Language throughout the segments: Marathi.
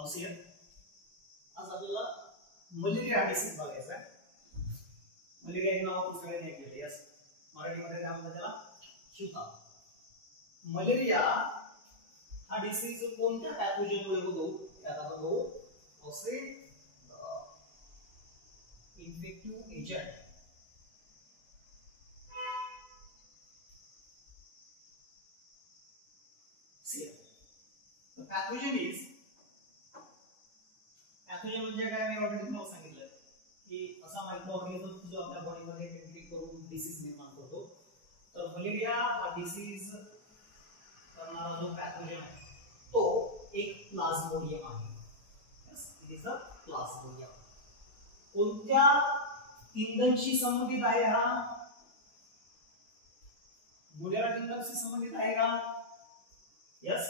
औषध आज आपल्याला मलेरिया डिसीज बघायचा आहे. मलेरिया हे नाव आपण सगळ्यांनी ऐकलेलं आहे. यस, मराठीमध्ये काय म्हणतात त्याला? शिवताप. मलेरिया हा डिसीज कोणत्या पॅथोजनमुळे होतो? त्यात आपण बघू. औषध infective agent. The pathogen is pathogen म्हणजे काय? मी ऑलरेडी तुम्हाला सांगितलं की असा मायक्रो ऑर्गॅनिझम जो आपल्या बॉडीमध्ये एंट्री करून डिसीज निर्माण करतो. तर मलेरिया हा डिसीज करणारा जो पॅथोजन आहे तो एक प्लाझ्मोडियम आहे. Yes, it is a plasmodium. कोणत्या किंगडमशी संबंधित आहे हा? मोडेरा किंगडमशी संबंधित आहे का? Yes?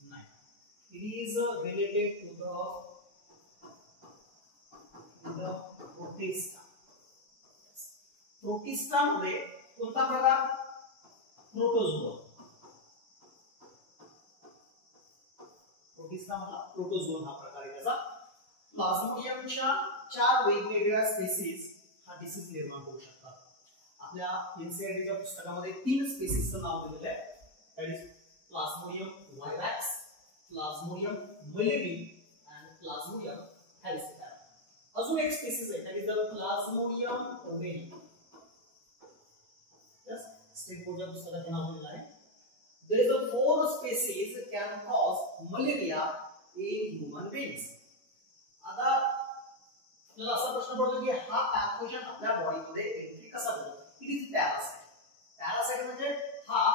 No. It is related to the Protista. Yes. Protista मध्ये कोणता प्रकार? प्रोटोझोआ. प्रोटिस्टा मधला प्रोटोझोआ हा प्रकार आहे त्याचा. प्लाझ्मोडियमच्या 4 वेगवेगळ्या स्पेसीज हा डिसीज निर्माण करू शकतात. आपल्या एनसीईआरटीच्या पुस्तकामध्ये 3 स्पेसीजचं नाव दिलेलं आहे. That is Plasmodium vivax, Plasmodium malariae and Plasmodium falciparum. अजून एक स्पीसीज आहे, that is the Plasmodium ovale. Yes, state बोर्डच्या पुस्तकात नाव दिलेलं आहे. There is a 4 species can cause malaria in human beings. आता आपल्याला असा प्रश्न पडतो की हा पॅथोजन आपल्या बॉडीमध्ये एंट्री कसा करतो? It is parasite. पॅरासाइट म्हणजे हा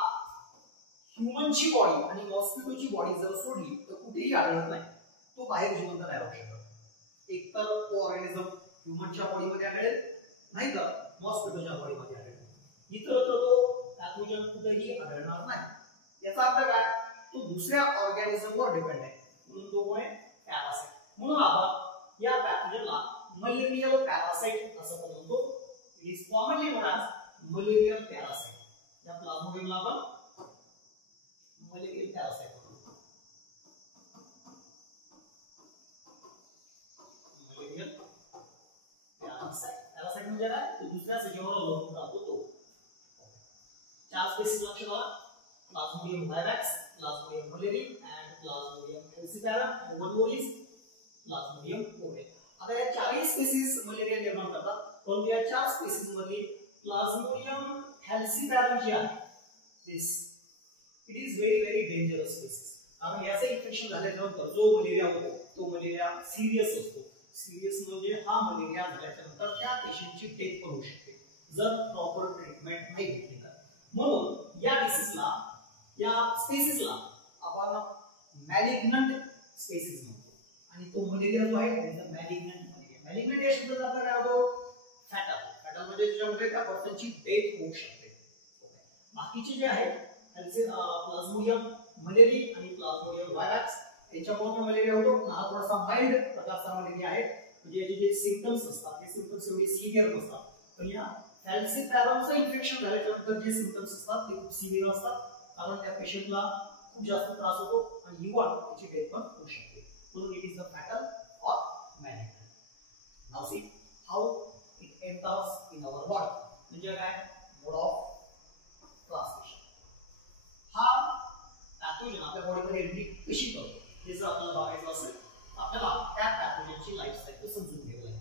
ह्यूमनची बॉडी आणि मॉस्किटोची बॉडी जर सोडली तर कुठेही आढळत नाही. तो बाहेर जिवंत नाही राहू शकत. एक तर तो ऑर्गॅनिझम ह्यूमनच्या बॉडीमध्ये आढळेल, नाही तर मॉस्किटोच्या बॉडीमध्ये आढळेल. इतरत्र तो पॅथोजन कुठेही आढळणार नाही. याचा अर्थ काय? तो दुसऱ्या ऑर्गॅनिझमवर डिपेंड आहे, म्हणून तो कोण आहे? पॅरासाइट. म्हणून आपण या पॅथोजनला मलेरियल पॅरासाइट असं म्हणतो. It is commonly non as malarial parasite. या प्लाझ्मोडियमला आपण मलेरियल पॅरासाइट म्हणतो. Malarial parasite. पॅरासाइट म्हणजे काय? तो दुसऱ्या सजीवावर अवलंबून राहतो तो. 4 स्पेसीज लक्षात आला. Plasmodium vivax, plasmodium malaria and plasmodium falciparum and one more is plasmodium ovale. आता या 4 स्पेसीज मलेरिया निर्माण करतात. पण या 4 स्पेसीज मध्ये प्लाझ्मोडियम falciparum जी आहे this it is very dangerous species. कारण याचं इन्फेक्शन झाल्यानंतर जो मलेरिया होतो तो मलेरिया सिरियस असतो. सिरियस म्हणजे हा मलेरिया झाल्यानंतर त्या पेशंटची डेथ पण होऊ शकते जर प्रॉपर ट्रीटमेंट नाही घेतली तर. म्हणून या डिसीजला, या स्पेसीजला आपण मॅलिग्नंट स्पेसीज म्हणतो. आणि तो मलेरिया जो आहे तो मॅलिग्नंट मलेरिया. मॅलिग्नंट या शब्दाचा अर्थ काय होतो? फॅटल. फॅटल म्हणजे त्याच्यामध्ये त्या पर्सनची डेथ होऊ शकते. बाकीचे जे आहेत प्लाझ्मोडियम मलेरिया आणि प्लाझ्मोडियम व्हायवॅक्स याच्यामुळे मलेरिया होतो. हा थोडासा माइल्ड प्रकारचा मलेरिया आहे. म्हणजे याचे जे सिम्पटम्स असतात ते सिम्पटम्स एवढे सिव्हिअर नसतात. पण या फॅल्सिपॅरमचं इन्फेक्शन झाल्यानंतर जे सिम्पटम्स असतात ते खूप सिव्हिअर असतात. कारण त्या पेशंटला खूप जास्त त्रास होतो आणि इव्हन त्याची डेथ पण होऊ शकते. म्हणून it is the fatal or malignant. Now see how it enters in our body. म्हणजे काय? Mode of transmission. हा पॅथोजन आपल्या बॉडीमध्ये एंट्री कशी करतो हे जर आपल्याला बघायचं असेल तर आपल्याला त्या पॅथोजनची लाईफ सायकल समजून घ्यावी लागेल.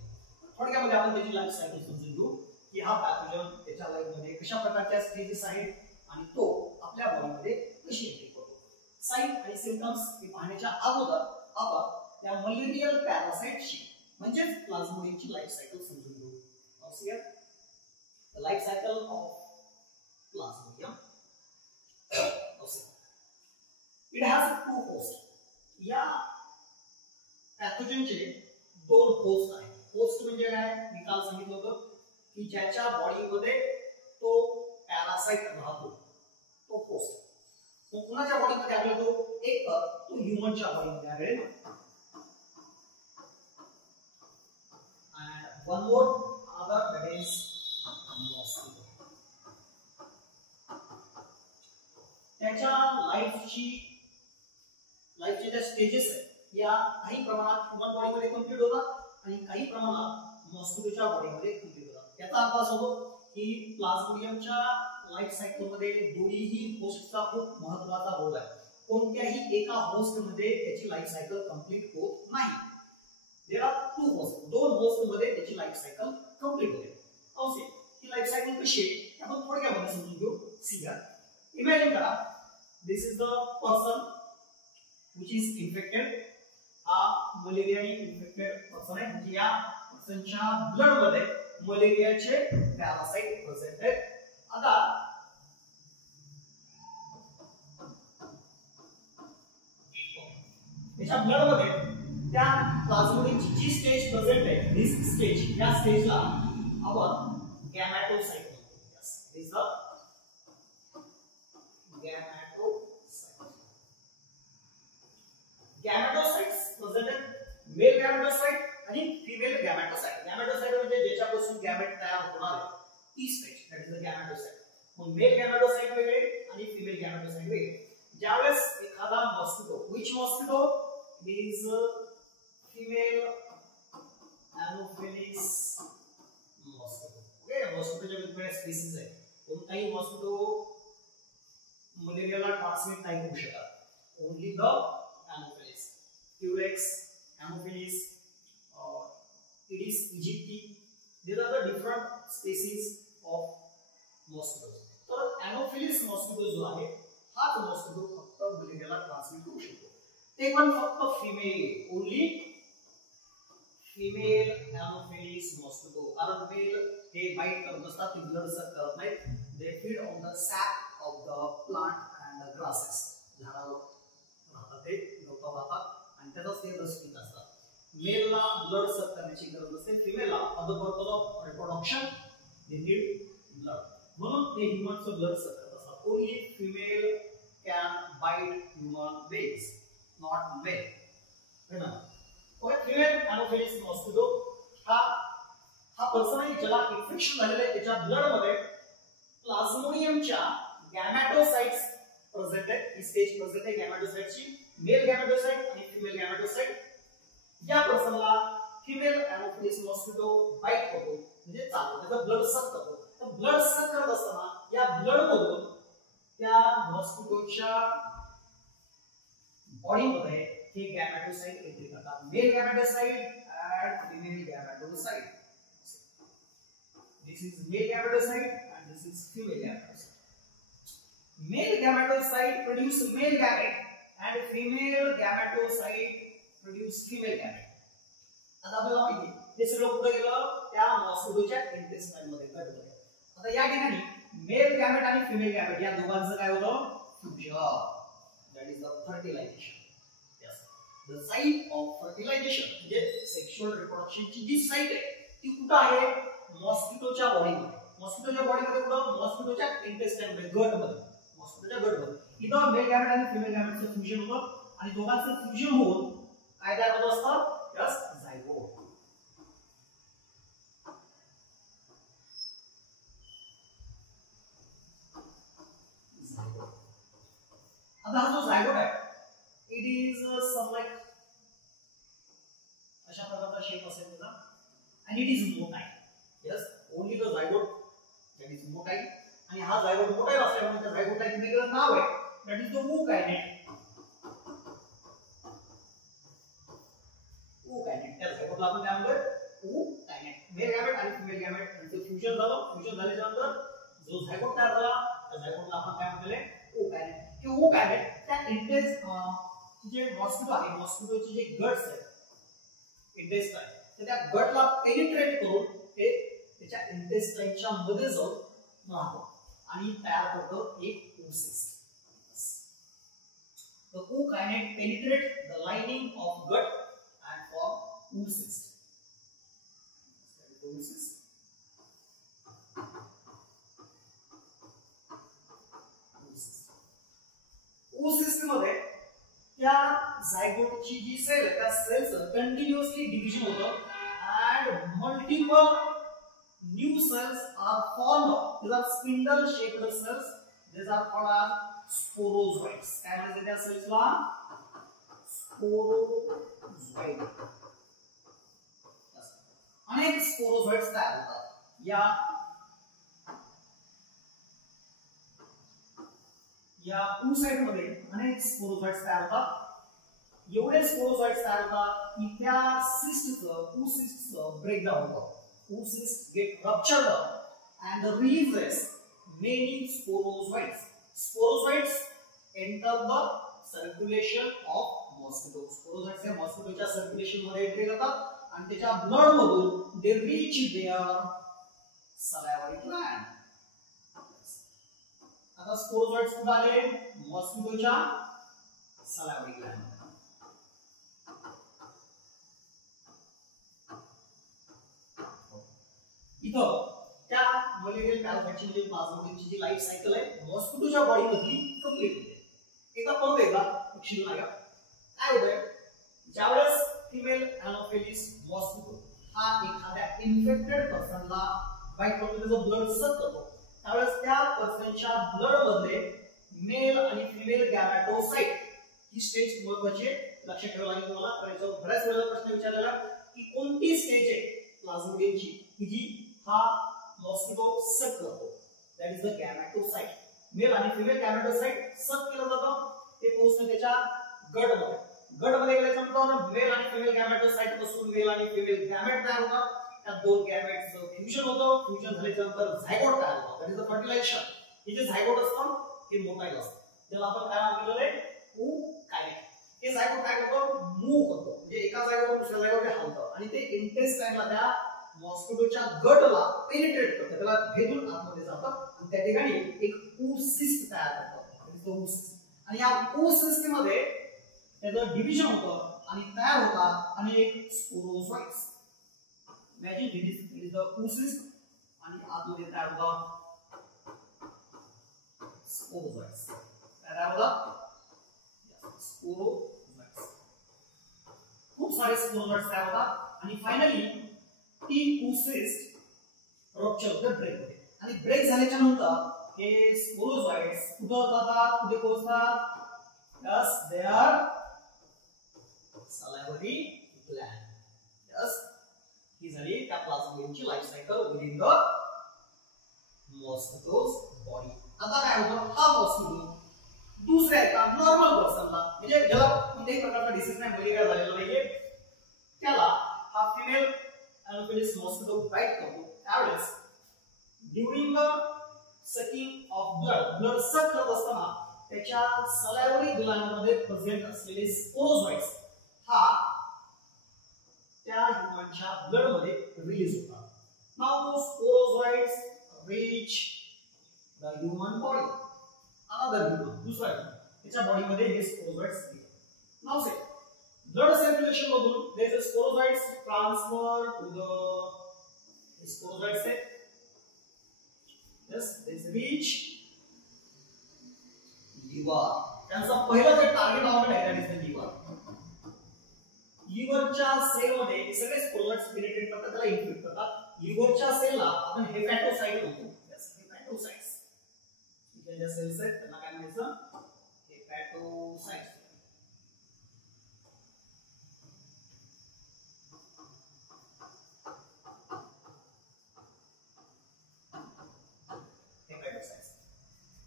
थोडक्यामध्ये आपण त्याची लाईफ सायकल समजून घेऊ की हा पॅथोजन त्याच्या लाईफमध्ये कशा प्रकारच्या स्टेजेस आहेत आणि तो आपल्या बॉडीमध्ये कशी एंट्री करतो. साइन आणि सिम्पटम्स हे पाहण्याच्या अगोदर आपण त्या मलेरियल पॅरासाइटची म्हणजेच प्लाझ्मोडियमची लाईफ सायकल समजून घेऊ. Observe the life cycle of plasmodium. It has 2 hosts. या पॅथोजनचे 2 होस्ट आहेत. होस्ट म्हणजे काय? मी काल सांगितलं होतं की ज्याच्या बॉडीमध्ये तो पॅरासाइट राहतो तो होस्ट. तो कुणाच्या बॉडीमध्ये आढळतो? एक तर तो ह्यूमनच्या बॉडीमध्ये आढळेल and one more other that is mosquito. त्याच्या लाईफचे ज्या स्टेजेस आहेत या काही प्रमाणात ह्यूमन बॉडीमध्ये कंप्लीट होतात आणि काही प्रमाणात मॉस्किटोच्या बॉडीमध्ये कंप्लीट होतात. याचा अर्थ असा होतो की प्लाझ्मोडियमच्या लाईफ सायकल मध्ये दोन्हीही होस्टचा खूप महत्त्वाचा रोल आहे. कोणत्याही एका होस्ट मध्ये त्याची लाईफ सायकल कंप्लीट होत नाही. देयर आर टू होस्ट, दोन होस्ट मध्ये त्याची लाईफ सायकल कंप्लीट होते. ओके, ही लाईफ सायकल कशी आहे आपण थोडक्यामध्ये समजून घेऊ. सीगा इमॅजिन करा, this is the person which is infected. हा मलेरियाने इन्फेक्टेड पर्सन आहे. म्हणजे या पर्सनच्या ब्लड मध्ये मलेरियाचे पॅरासाइट प्रेझेंट आहेत. आता त्याच्या ब्लड मध्ये त्या प्लाझ्मोडियमची जी स्टेज प्रेझेंट आहे, दिस स्टेज, या स्टेजला आपण गॅमेटोसाइट म्हणतो. Yes, this the gametocyte. Gametocytes present आहेत, मेल गॅमेटोसाइट आणि फिमेल गॅमेटोसाइट. गॅमेटोसाइट म्हणजे ज्याच्यापासून गॅमेट तयार होणार आहे ती स्टेज, दॅट इज द गॅमेटोसाइट. मग मेल गॅमेटोसाइट वेगळे आणि फिमेल गॅमेटोसाइट वेगळे. ज्यावेळेस एखादा mosquito, which mosquito is female anopheles mosquito. Okay, मॉस्किटोच्या वेगवेगळ्या स्पीसीज आहेत. कोणताही मॉस्किटो मलेरियाला ट्रान्समिट नाही करू शकत. Only the anopheles, क्युरेक्स, anopheles, Aedes aegypti, these are the different species of mosquitoes. तर anopheles mosquito जो आहे हाच मॉस्किटो फक्त मलेरियाला ट्रान्समिट करू शकतो. ते पण फक्त female, only female anopheles mosquito. कारण मेल हे बाईट करत असतात, ते ब्लड सक करत नाहीत. They feed on the SAP of the plant and grasses. झाडावर राहतात, ते गवतावर राहतात आणि त्याचाच ते रस पित असतात. मेलला ब्लड सक करण्याची गरज नसते. फिमेलला for the purpose of reproduction they need blood, म्हणून ते ह्यूमनचं ब्लड सक करत असतात. Only female can bite human beings, not male. Remember, okay, female anopheles mosquito हा पर्सन आहे ज्याला इन्फेक्शन झालेलं आहे. त्याच्या ब्लड मध्ये प्लाझ्मोडियमच्या गॅमेटोसाइट्स प्रेझेंट आहेत. ही स्टेज प्रेझेंट आहे गॅमेटोसाइटची, मेल गॅमेटोसाइट आणि फिमेल गॅमेटोसाइट. या पर्सनला फिमेल anopheles mosquito बाईट करतो, म्हणजे चालतो, त्याचा ब्लड सक करतो. तर ब्लड सक करत असताना या ब्लड मधून त्या मॉस्किटोच्या बॉडी मध्ये हे गॅमेटोसाइट एंट्री करतात. Male gametocyte and female gametocyte. This is male gametocyte and this is female gametocyte. Male gametocyte produce male gamete and female gametocyte produce female gamete. आता आपल्याला माहिती आहे हे सगळं कुठे गेलं, त्या मॉस्किटोच्या इंटेस्टाइन मध्ये घडलं. आता या ठिकाणी मेल गॅमेट आणि फिमेल गॅमेट या दोघांचं काय होतं, fusion. That is the fertilization. Yes, the site of fertilization म्हणजे सेक्शुअल रिप्रोडक्शन ची जी साइट आहे ती कुठे आहे, मॉस्किटोच्या बॉडीमध्ये. मॉस्किटोच्या बॉडीमध्ये कुठं, मॉस्किटोच्या इंटेस्टाइन मध्ये, गट मध्ये, मॉस्किटोच्या गट मध्ये. इथं मेल गॅमेट आणि फिमेल गॅमेटचं फ्युजन होतं आणि दोघांचं फ्युजन होऊन काय तयार होत असतं, यस, झायगोट. आता हा जो झायगोट आहे इट इज सम लाइक अशा प्रकारचा शेप असेल त्याचा आणि it is motile. Yes, only the zygote that is motile. आणि हा झायगोट मोटाईल असल्यामुळे त्या झायगोटला एक वेगळं नाव आहे, that is the ookinete. ookinete, त्या झायगोटला आपण काय म्हणतो, ookinete. मेल गॅमेट आणि फिमेल गॅमेट यांचं फ्युजन झालं. फ्युजन झाल्याच्या नंतर जो झायगोट तयार झाला त्या झायगोटला आपण काय म्हणतो, ookinete. हे ookinete त्या जे मॉस्किटो आहे, मॉस्किटोचे जे गट्स आहेत, इंटेस्टाइन, तर त्या गटला पेनिट्रेट करून ते त्याच्या इंटेस्टाइनच्या मध्ये जाऊन राहतो आणि तयार करतो एक oocyst. The ookinete penetrate the lining of gut and form oocyst. Oocyst. oocyst मध्ये त्या झायगोटची जी सेल आहे त्या सेलचं कंटिन्युअसली डिव्हिजन होतं and multiple new cells are formed. These are spindle shaped cells. These are called as sporozoites. काय म्हणतात त्या सेल्सला, स्पोरोझोइड. अनेक स्पोरोझोइड्स तयार होतात. या oocyte मध्ये अनेक स्पोरोझोइड्स तयार होतात. एवढे स्पोरोझोइड्स तयार होतात की त्या सिस्टचं oocysteचं ब्रेकडाउन होतं. oocyst get ruptured and releases many sporozoites. Sporozoites enter the circulation of mosquito. Sporozoites हे मॉस्किटोच्या सर्क्युलेशन मध्ये एंट्री करतात आणि त्याच्या ब्लड मधून they reach their salivary gland. आता स्पोरोझोइड्स कुठे आले? मॉस्किटोच्या salivary gland. इथं त्या मलेरियल पॅरासाइटची म्हणजे प्लाझ्मोडियमची जी लाईफ सायकल आहे मॉस्किटोच्या बॉडी मधली कंप्लीट होते. एकदा परत एकदा लक्षात घ्या काय होतंय, ज्यावेळेस फिमेल अॅनोफिलीस मॉस्किटो हा एखाद्या इन्फेक्टेड पर्सनला बाईट करतो, त्याचं ब्लड सक करतो, त्यावेळेस त्या पर्सनच्या ब्लड मध्ये मेल आणि फिमेल गॅमेटोसाइट ही स्टेज महत्त्वाची लक्षात ठेवावी लागेल तुम्हाला. कारण याच्यावर बऱ्याच वेळा प्रश्न विचारलेला की कोणती स्टेज आहे प्लाझ्मोडियमची की जी हा मॉस्किटो सक करतो. That is the gametocyte. Male आणि फिमेल गॅमेटोसाइट सक केलं जातं, ते पोहोचतं त्याच्या गटमध्ये. गटमध्ये गेल्यानंतर मेल आणि फिमेल गॅमेटोसाइट पासून मेल आणि फिमेल गॅमेट तयार होतात. त्या दोन गॅमेटचं फ्युजन होतं. फ्युजन झाल्यानंतर झायगोट तयार होतं. That is the fertilization. हे जे झायगोट असतं ते मोटाईल असतं, ज्याला आपण काय नाव दिलेलं आहे oocyte. हे झायगोट काय करतो? मूव्ह करतो, म्हणजे एका जागेवरून दुसऱ्या जागेवर ते हलतं आणि ते इंटेस्टाइनला त्या मॉस्किटोच्या गटला पेनिट्रेट करतं, त्याला भेदून आतमध्ये जातं आणि त्या ठिकाणी एक oocyst तयार करतं. आणि या oocyst मध्ये त्याचं डिव्हिजन होतं आणि तयार होतात अनेक sporozoites. Imagine this is the oocyst आणि आतमध्ये तयार होतात स्पोरोझोइड्स. तयार होतात स्पोरोझोइड्स. खूप सारे स्पोरोझोइड्स तयार होतात आणि फायनली ती oocyst रप्चर होते, ब्रेक होते. आणि ब्रेक झाल्याच्या नंतर हे स्पोरोझोइड्स कुठे जातात, कुठे पोहोचतात? Yes, they are salivary gland. Yes, ही झाली त्या प्लाझ्मोडियमची life cycle within the mosquito's body. आता काय होतं, हा मॉस्किटो दुसऱ्या एका नॉर्मल पर्सनला, म्हणजे ज्याला कोणत्याही प्रकारचा डिसीज नाही, मलेरिया झालेला नाहीये, त्याला हा फिमेल अॅनोफिलीस मॉस्किटो बाईट करतो. त्यावेळेस during the sucking of blood suck करत असताना त्याच्या सलायवरी ग्लँडमध्ये प्रेझेंट असलेले स्पोरोझोइड्स हा त्या ह्यूमनच्या ब्लड मध्ये रिलीज होतात. Now those sporozoids reach the human body. another human, दुसरा त्याच्या बॉडी मध्ये हे स्पोरोझोइड्स येतात. नाउ से blood circulation मधून there is a sporozoids transfer to the sporozoid set. Yes, this reach liver. त्यांचा पहिला जे टार्गेट ऑर्गन आहे that is the liver. लिव्हरच्या सेल मध्ये हे सगळे स्पोरोझोइड्स पेनिट्रेट करतात, त्याला इन्फ्युट करतात. लिव्हरच्या सेलला आपण हेपॅटोसाइट म्हणतो. यस, हेपॅटोसाइट्स. ज्या सेल्स आहेत त्यांना काय म्हणायचं? हेपॅटोसाइट्स.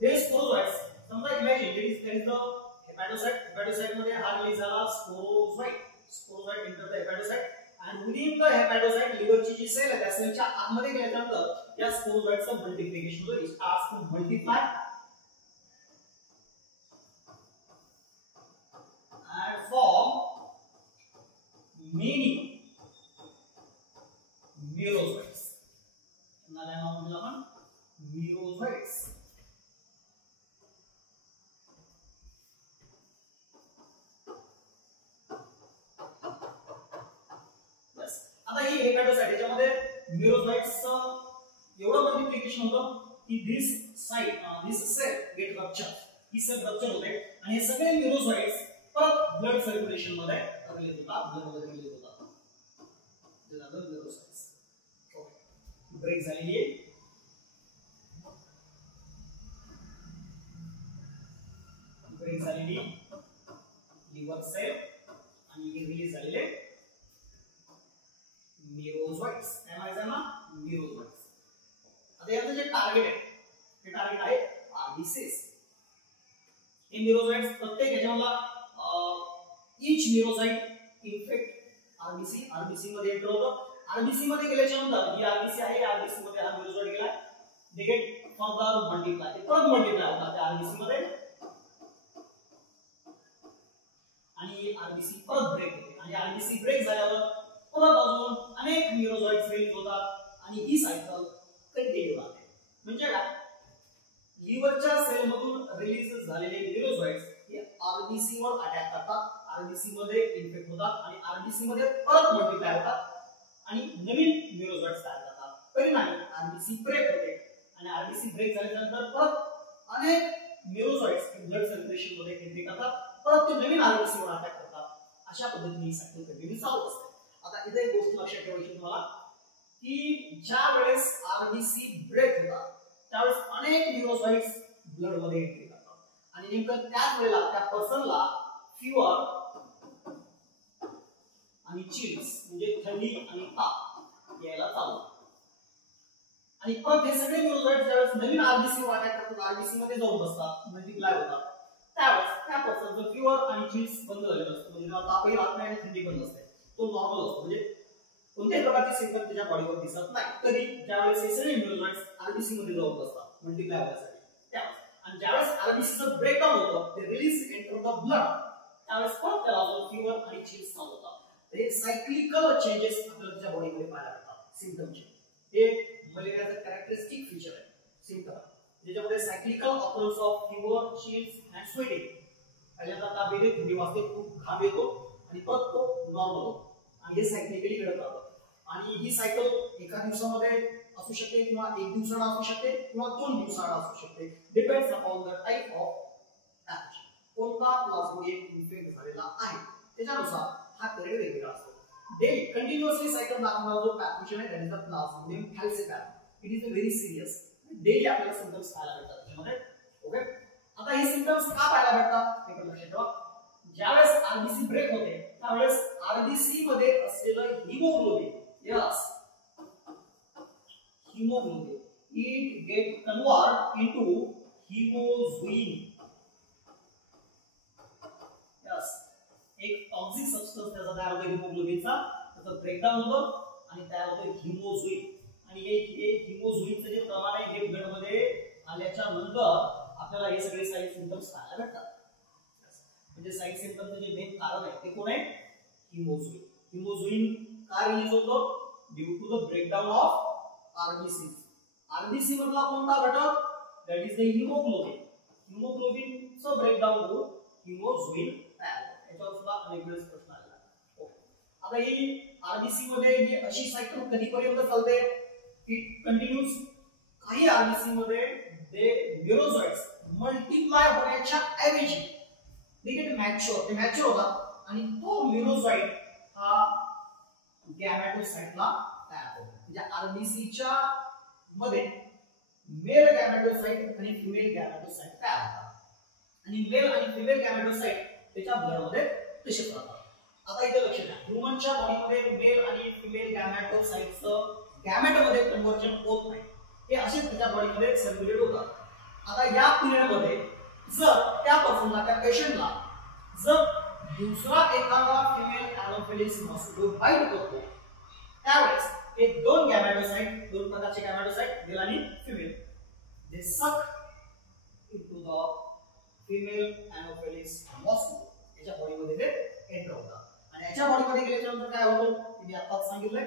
हे स्पोरोझोइड्स समजा imagine there is the hepatocyte. hepatocyte मध्ये हा रिलीज झाला sporozoite. Sporozoite enter the hepatocyte and within the hepatocyte लिव्हरची जी सेल आहे त्या सेलच्या आतमध्ये गेल्यानंतर या स्पोरोझोइडचं मल्टिप्लिकेशन होतं. It starts to multiply and form many merozoites. त्यांना काय नाव दिलं आपण? merozoites. आता ही हेपॅटोसाइट याच्यामध्ये मेरोझोइट्सचं एवढं मल्टिप्लिकेशन होतं की दिस सेल गेट रप्चर. ही सेल रप्चर होते आणि हे सगळे मेरोझोइट्स परत ब्लड सर्क्युलेशन मध्ये रिलीज होतात, ब्लड मध्ये रिलीज होतात. जे झालं मेरोझोइट्स. ओके, ब्रेक झालेली आहे. ब्रेक झालेली लिव्हर सेल RBCs. हे न्यूरोसाइट्स प्रत्येक ह्याच्याला each neurocyte infect RBC मध्ये एंटर होतं. RBC मध्ये गेल्याच्या नंतर ही RBC आहे, RBC मध्ये हा न्यूरोसाइट गेला, they get further multiply, ते परत मल्टिप्लाय होतात त्या RBC मध्ये आणि RBC परत ब्रेक होते आणि RBC ब्रेक झाल्यावर परत अजून अनेक न्यूरोसाइट्स रिलीज होतात आणि ही सायकल कंटिन्यू राहते. म्हणजे काय, लिव्हरच्या सेल मधून रिलीज झालेले न्यूरोसाइट्स हे RBC वर अटॅक करतात, RBC मध्ये इन्फेक्ट होतात आणि RBC मध्ये परत मल्टिप्लाय होतात आणि नवीन न्यूरोसाइट्स तयार करतात. परिणामी RBC ब्रेक होते आणि RBC ब्रेक झाल्यानंतर परत अनेक न्यूरोसाइट्स ब्लड सर्क्युलेशन मध्ये एंट्री करतात, परत ते नवीन RBC वर अटॅक करतात. अशा पद्धतीने ही सायकल कंटिन्यू चालू असते. आता इथे एक गोष्ट लक्षात ठेवायची तुम्हाला की ज्या वेळेस RBC ब्रेक होतात त्यावेळेस अनेक न्यूरोसाइट्स ब्लड मध्ये एंट्री करतात आणि नेमकं त्याच वेळेला त्या पर्सनला फीवर आणि चिल्स म्हणजे थंडी आणि ताप यायला चालू आणि परत हे सगळे न्यूरोसाइट्स ज्यावेळेस नवीन RBC वर अटॅक करतात, RBC मध्ये जाऊन बसतात, मल्टिप्लाय होतात, त्यावेळेस त्या पर्सनचं फीवर आणि चिल्स बंद झालेलं असतं, म्हणजे त्याला तापही राहत नाही आणि थंडी पण नसते, तो नॉर्मल असतो, म्हणजे कोणत्याही प्रकारचे सिम्पटम त्याच्या बॉडीवर दिसत नाही. तरी ज्यावेळेस हे सगळे न्यूरोसाइट्स RBC मध्ये जाऊन बसतात मल्टिप्लाय होण्यासाठी त्यावेळेस, आणि ज्यावेळेस RBCचं ब्रेकडाऊन होतं, ते रिलीज एंटर द ब्लड, त्यावेळेस परत त्याला फीवर आणि चिल्स चालू होतात. हे सायक्लिकल चेंजेस आपल्याला त्याच्या बॉडीमध्ये पाहायला मिळतात सिम्पटमचे. हे मलेरियाचं कॅरेक्टरिस्टिक फीचर आहे सिम्पटम, ज्याच्यामध्ये cyclical occurrence of fever, chills and sweating. पहिल्यांदा ताप येते, थंडी वाजते, खूप घाम येतो आणि परत तो नॉर्मल होतो आणि हे सायक्लिकली घडत राहतं. आणि ही सायकल एका दिवसामध्ये असू शकते किंवा एक दिवसाला असू शकते किंवा 2 दिवसाला असू शकते, depends upon the type of pathogen, कोणता प्लाझ्मोडियम इन्फेक्ट झालेला आहे त्याच्यानुसार हा पिरियड वेगवेगळा असतो. डेली कंटिन्युअसली सायकल दाखवणारा जो पॅथोजन आहे that is the Plasmodium falciparum. It is very serious. Daily आपल्याला सिम्पटम्स पाहायला भेटतात त्याच्यामध्ये. ओके, आता हे सिम्पटम्स का पाहायला भेटतात हे पण लक्षात ठेवा. ज्यावेळेस RBC ब्रेक होते त्यावेळेस RBC मध्ये असलेलं haemoglobin, yes haemoglobin, it get convert into haemozoin. Yes, एक टॉक्सिक सबस्टन्स त्याचा तयार होतो हिमोग्लोबिनचा, त्याचं ब्रेकडाऊन होतं आणि तयार होतं हिमोजुइन. आणि हे हिमोजुइनचं जे प्रमाण आहे हे ब्लड मध्ये आल्याच्या नंतर आपल्याला हे सगळे साईन सिम्पटम्स पाहायला भेटतात. म्हणजे साईन सिम्पटमचं जे मेन कारण आहे ते कोण आहे, हिमोजुइन. हिमोजुइन का रिलीज होतो, due to the breakdown of RBC. RBC मधला कोणता घटक, दॅट इज द हिमोग्लोबिन. हिमोग्लोबिनचं ब्रेकडाऊन होऊन हिमोजुइन तयार होतं. याच्यावर सुद्धा अनेक वेळेस प्रश्न आलेला आहे. आता ही RBC मध्ये ही अशी सायकल कधीपर्यंत चालते, इट कंटिन्यूज. काही RBC मध्ये ते न्यूरोसाइट्स मल्टिप्लाय होण्याच्या ऐवजी they get mature, ते मॅच्युअर होतात आणि तो न्यूरोसाइट हा गॅमेटोसाइटला तयार होतो. म्हणजे RBC च्या मध्ये मेल गॅमेटोसाइट आणि फिमेल गॅमेटोसाइट तयार होतात आणि मेल आणि फिमेल गॅमेटोसाइट त्याच्या ब्लड मध्ये तसेच राहतात. आता इथे लक्ष द्या, ह्यूमनच्या बॉडीमध्ये मेल आणि फिमेल गॅमेटोसाइटचं गॅमेटमध्ये कन्व्हर्जन होत नाही, हे असेच त्याच्या बॉडीमध्ये सर्क्युलेट होतात. आता या पिरियड मध्ये जर त्या पर्सनला, त्या पेशंटला जर दुसरा एखादा फिमेल एनोफिलिस मॉस्किटो बाईट करतो त्यावेळेस हे दोन गॅमेटोसाइट, दोन प्रकारचे गॅमेटोसाइट, मेल आणि फिमेल, दे सक into the female Anopheles mosquito, याच्या बॉडीमध्ये ते एंटर होतात आणि याच्या बॉडीमध्ये गेल्याच्या नंतर काय होतं मी आताच सांगितलंय,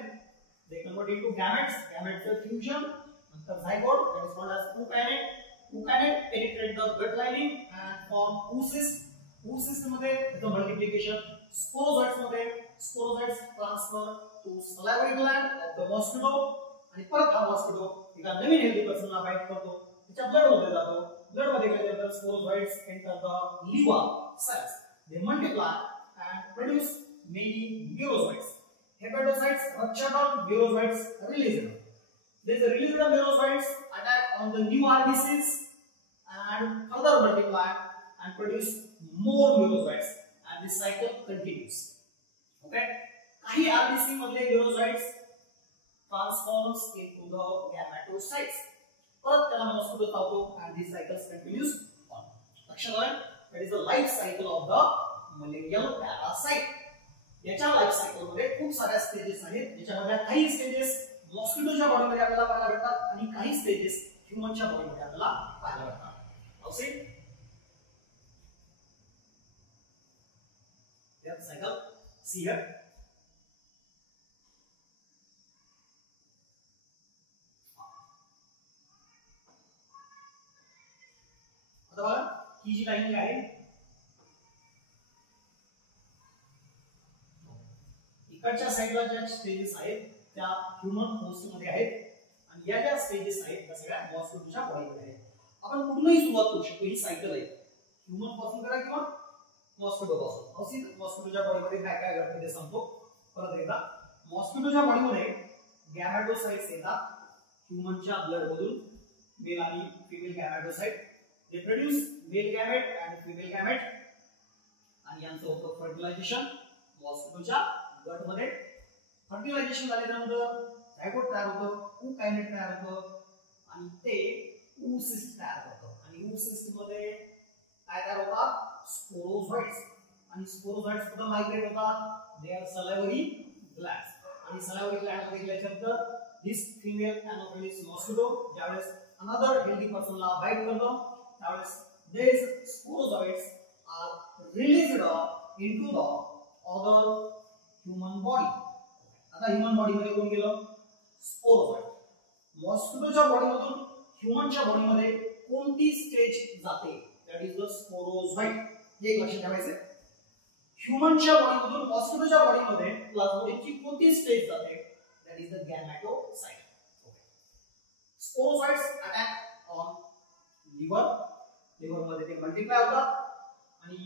दे कन्वर्ट इनटू गॅमेट्स, गॅमेटचं फ्युजन, नंतर zygote, that is called as oocyte. Oocyte penetrate the gut lining and form oocyst. Oocyst मध्ये त्याचं मल्टिप्लिकेशन, स्पोरोझाइट्स मध्ये sporozoites transfer to salivary gland of the mosquito आणि परत हा मॉस्किटो एका नवीन हेल्दी पर्सनला बाईट करतो, त्याच्या ब्लड मध्ये जातो, ब्लड मध्ये गेल्यानंतर sporozoites enter the liver cells. They multiply and produce many neurocytes. Hepatocytes rupture down, neurocytes release them. There is a release of neurocytes, attack on the new RBCs and further multiply and produce more neurocytes and this cycle continues. Okay? काही RBC मधले neurocytes transforms into the gametocytes परत त्याला mosquito चावतो and this cycle continues on. लक्षात आलं? that is the life cycle of the malarial parasite. याच्या लाईफ सायकल मध्ये खूप साऱ्या स्टेजेस आहेत, ज्याच्यामध्ये काही स्टेजेस मॉस्किटोच्या बॉडीमध्ये आपल्याला पाहायला भेटतात आणि काही स्टेजेस ह्यूमनच्या बॉडीमध्ये आपल्याला पाहायला भेटतात. ओके, या सायकल सी हियर. आता बघा ही जी लाईन आहे इकडच्या साइडला ज्या स्टेजेस आहेत त्या ह्यूमन होस्ट मध्ये आहेत आणि या ज्या स्टेजेस आहेत त्या सगळ्या मॉस्किटोच्या बॉडीमध्ये आहेत. आपण कुठूनही सुरुवात करू शकतो, ही सायकल आहे. ह्यूमन पासून करा किंवा मॉस्किटो पासून. अशी मॉस्किटोच्या बॉडीमध्ये काय काय घडतं ते सांगतो परत एकदा. मॉस्किटोच्या बॉडीमध्ये गॅमेटोसाइट्स येतात ह्यूमनच्या ब्लड मधून, मेल आणि female gametocyte. They produce male gamete आणि फिमेल गॅमेट आणि यांचं होतं फर्टिलायझेशन मॉस्किटोच्या गट मध्ये. फर्टिलायझेशन झाल्यानंतर झायगोट तयार होतं, ookinete तयार होतं आणि ते oocyst तयार होतं आणि oocyst मध्ये काय तयार होतात? स्पोरोझोइट्स. आणि स्पोरोझोइट्स पुढे मायग्रेट होतात देअर सलायव्हरी ग्लँड्स आणि सलायव्हरी ग्लँड मध्ये गेल्यानंतर दिस फिमेल एनोफिलिस मॉस्किटो ज्यावेळेस अनदर हेल्दी पर्सनला बाईट करतो त्यावेळेस these sporozoites are released into the other human body. आता ह्यूमन बॉडी मध्ये कोण गेलं? स्पोरोझोइट. मॉस्किटोच्या बॉडी मधून ह्यूमनच्या बॉडी मध्ये कोणती स्टेज जाते? That is the sporozoite. हे लक्षात ठेवायचं. ह्यूमनच्या बॉडी मधून मॉस्किटोच्या बॉडी मध्ये प्लाझ्मोडियमची कोणती स्टेज जाते? That is the gametocyte. Sporozoites attack on liver. Liver मध्ये ते मल्टिप्लाय होतात आणि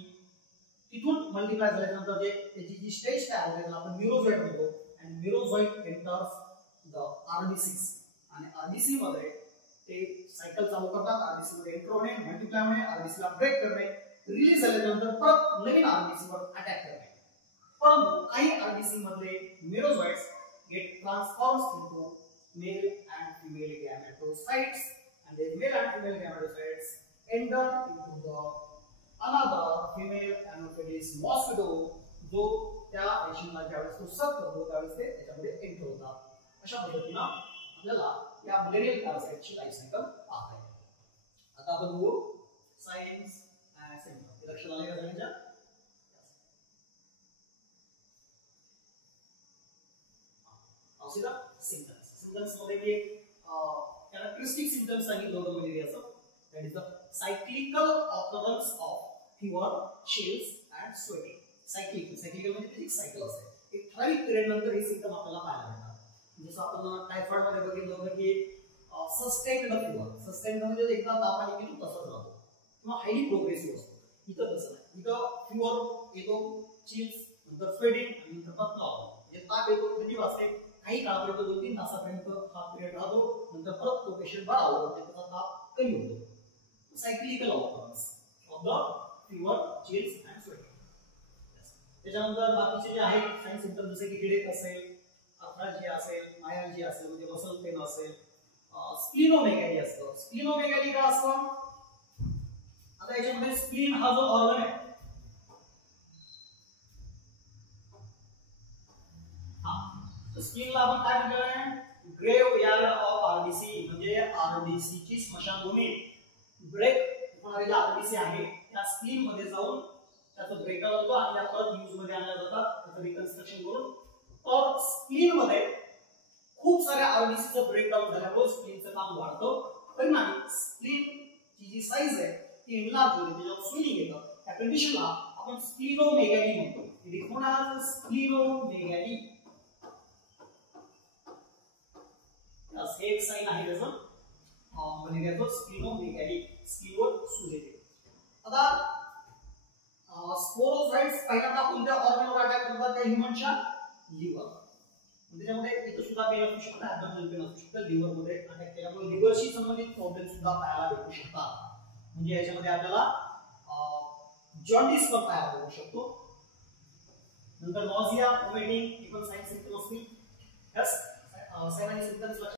तिथून मल्टिप्लाय झाल्यानंतर जे त्याची जी स्टेज तयार होते त्याला आपण न्यूरोझोइट म्हणतो आणि न्यूरोझोइट एंटर्स द आरबीसी आणि आरबीसी मध्ये ते सायकल चालू करतात. आरबीसी मध्ये एंटर होणे, मल्टिप्लाय होणे, आरबीसी ला ब्रेक करणे, रिलीज झाल्यानंतर परत नवीन आरबीसी वर अटॅक करणे. परंतु काही आरबीसी मधले न्यूरोझोइट्स get transformed into male and female gametocytes and the male and female gametocytes enter into the another female anopheles mosquito जो त्या पेशींना ज्यावेळेस तो सक करतो त्यावेळेस ते त्याच्यामध्ये एंटर होतात. अशा पद्धतीने आपल्याला या मलेरियल पॅरासाइटची लाईफ सायकल पाहता येते. आता आपण बघू सायन्स अँड सिम्पटम्स. लक्षात आले का सगळ्यांच्या? औषधा सिम्पटम्स. सिम्पटम्स मध्ये मी characteristic symptoms सांगितलं होतं मलेरियाचं. that is the cyclical occurrence of fever, chills and sweating. cyclical म्हणजे त्याची सायकल असते. एक ठराविक पिरियड नंतर हे सिम्पटम आपल्याला पाहायला मिळतात. जसं आपण टायफॉइड मध्ये बघितलं होतं की सस्टेन्ड फिवर. सस्टेन्ड म्हणजे एकदा ताप आला की तो तसाच राहतो किंवा हायली प्रोग्रेसिव्ह असतो. इथं तसं नाही. इथं फिवर येतो, चिल्स, नंतर स्वेटिंग आणि नंतर ताप. म्हणजे ताप येतो, थंडी वाजते, काही काळापर्यंत 2-3 तासापर्यंत हा पिरियड राहतो, नंतर परत तो पेशंट बरा होतो, त्याचा ताप कमी होतो. Cyclical occurrence of the fever, chills and sweating. त्याच्यानंतर बाकीचे जे आहेत साइन सिम्पटम जसे की हेडेक असेल, अर्थ्राल्जिया असेल, मायल्जिया असेल म्हणजे मसल पेन असेल, स्प्लिनोमेगॅली असतं. स्प्लिनोमेगॅली का असतं? आता याच्यामध्ये स्प्लीन हा जो ऑर्गन आहे स्प्लीनला आपण काय म्हणतोय? ग्रेव यार्ड ऑफ आरबीसी म्हणजे आरबीसी ची स्मशानभूमी. ब्रेक होणारे जे आरबीसी आहे त्या स्प्लीन मध्ये जाऊन त्याचं ब्रेकडाऊन होतो आणि त्या परत यूज मध्ये आणल्या जातात त्याचं रिकन्स्ट्रक्शन करून. तर स्प्लीन मध्ये खूप साऱ्या आरबीसीचं ब्रेकडाऊन झाल्यामुळे स्प्लीनचं काम वाढतं. परिणामी स्प्लीन ची जी साईज आहे ती एनलार्ज होते, त्याच्यावर स्विलिंग येतं. त्या कंडिशनला आपण स्प्लिनोमेगॅली म्हणतो. लिखून स्प्लिनोमेगॅली हे एक साइन आहे त्याचं मलेरियाचं. स्प्लिनोमेगॅली, स्प्लीनवर सूज येते. आता स्पोरोझोइट्स पहिल्यांदा कोणत्या ऑर्गनवर अटॅक करतात? त्या ह्यूमनच्या लिव्हर. त्याच्यामध्ये इथं सुद्धा पेन असू शकतं, ॲब्डोमिनल पेन असू शकतं. लिव्हर मध्ये अटॅक केल्यामुळे लिव्हरशी संबंधित प्रॉब्लेम सुद्धा पाहायला भेटू शकतात. म्हणजे याच्यामध्ये आपल्याला जॉन्डिस पण पाहायला भेटू शकतो. नंतर नॉझिया, व्हॉमिटिंग, इव्हन साइन सिम्पटम असतील. यस, साइन आणि सिम्पटम्स